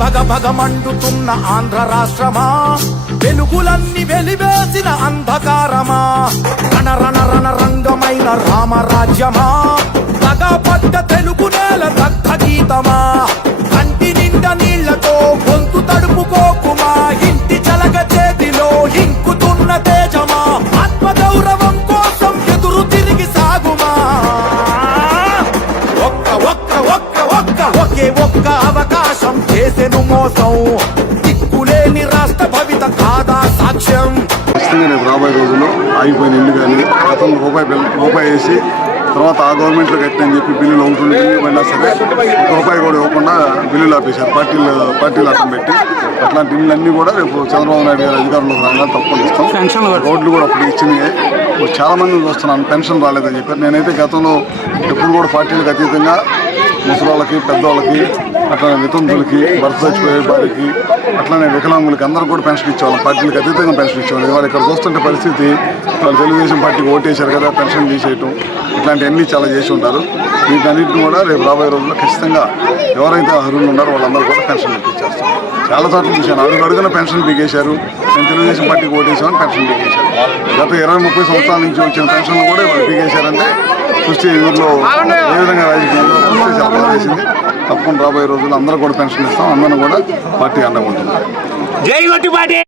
భగ భగ మండుతున్న ఆంధ్ర రాష్ట్రమా, వెలుగులన్నీ వెలివేసిన అంధకారమా, రణ రణ రణ రంగమైన రామరాజ్యమా, పగపడ్డ తెలుగు నేల దగ్ధ గీతమా, కంటి నిండా నీళ్లతో గొంతు తడుపుకోకుమా, ఇంటి చలగ చేతిలో ఇంకుతున్న తేజమా, ఆత్మగౌరవం కోసం ఎదురు తిరిగి సాగుమా, ఒక్క ఒక్క ఒక్క ఒక్క ఒకే ఒక్క అవకాశం చేసెను మోసం, దిక్కులేని రాష్ట్ర భవిత కాదా సాక్ష్యం. ఖచ్చితంగా రేపు రాబోయే రోజుల్లో ఆగిపోయిన ఇల్లు కానీ గతంలో రూపాయి వేసి తర్వాత ఆ గవర్నమెంట్లో కట్టినని చెప్పి బిల్లులు అవుతుంది పడినా సరే ₹1 కూడా ఇవ్వకుండా బిల్లులు ఆపేశారు. పార్టీలు అర్థం పెట్టి అట్లాంటి ఇళ్ళన్నీ కూడా రేపు చంద్రబాబు నాయుడు గారు అధికారంలోకి రాగానే తప్పకుండా ఇస్తాం. రోడ్లు కూడా అప్పుడు ఇచ్చినాయి. చాలా మందిని చూస్తున్నాను పెన్షన్ రాలేదని చెప్పారు. నేనైతే గతంలో ఎప్పుడు కూడా పార్టీలకు అతీతంగా ముసలాళ్ళకి, పెద్దవాళ్ళకి, అట్లా వితంతులకి, భర్త చచ్చిపోయే వారికి, అట్లానే వికలాంగులకి అందరూ కూడా పెన్షన్ ఇచ్చేవాళ్ళం. పార్టీలకు అతీతంగా పెన్షన్ ఇచ్చేవాళ్ళు. ఇవాళ ఇక్కడ చూస్తుంటే పరిస్థితి వాళ్ళు తెలుగుదేశం పార్టీకి ఓటేశారు కదా, పెన్షన్ తీసేయటం ఇట్లాంటివన్నీ చాలా చేసి ఉంటారు. వీటన్నిటిని కూడా రేపు రాబోయే రోజుల్లో ఖచ్చితంగా ఎవరైతే అర్హులు ఉన్నారో వాళ్ళందరూ కూడా పెన్షన్ ఇచ్చేస్తారు. చాలా చోట్ల చూశాను, అడుగున పెన్షన్ పీకేశారు. నేను తెలుగుదేశం పార్టీకి ఓటేసామని పెన్షన్ పీకేశారు. గత 20-30 సంవత్సరాల నుంచి వచ్చిన పెన్షన్లు కూడా వాళ్ళు పీకేశారంటే సృష్టి ఊరిలో ఏ విధంగా రాజకీయంలో సృష్టి చాలా వేసింది. తప్పకుండా రాబోయే రోజుల్లో అందరూ కూడా పెన్షన్ ఇస్తాం. అందరూ కూడా పార్టీ అండగా ఉంటుంది.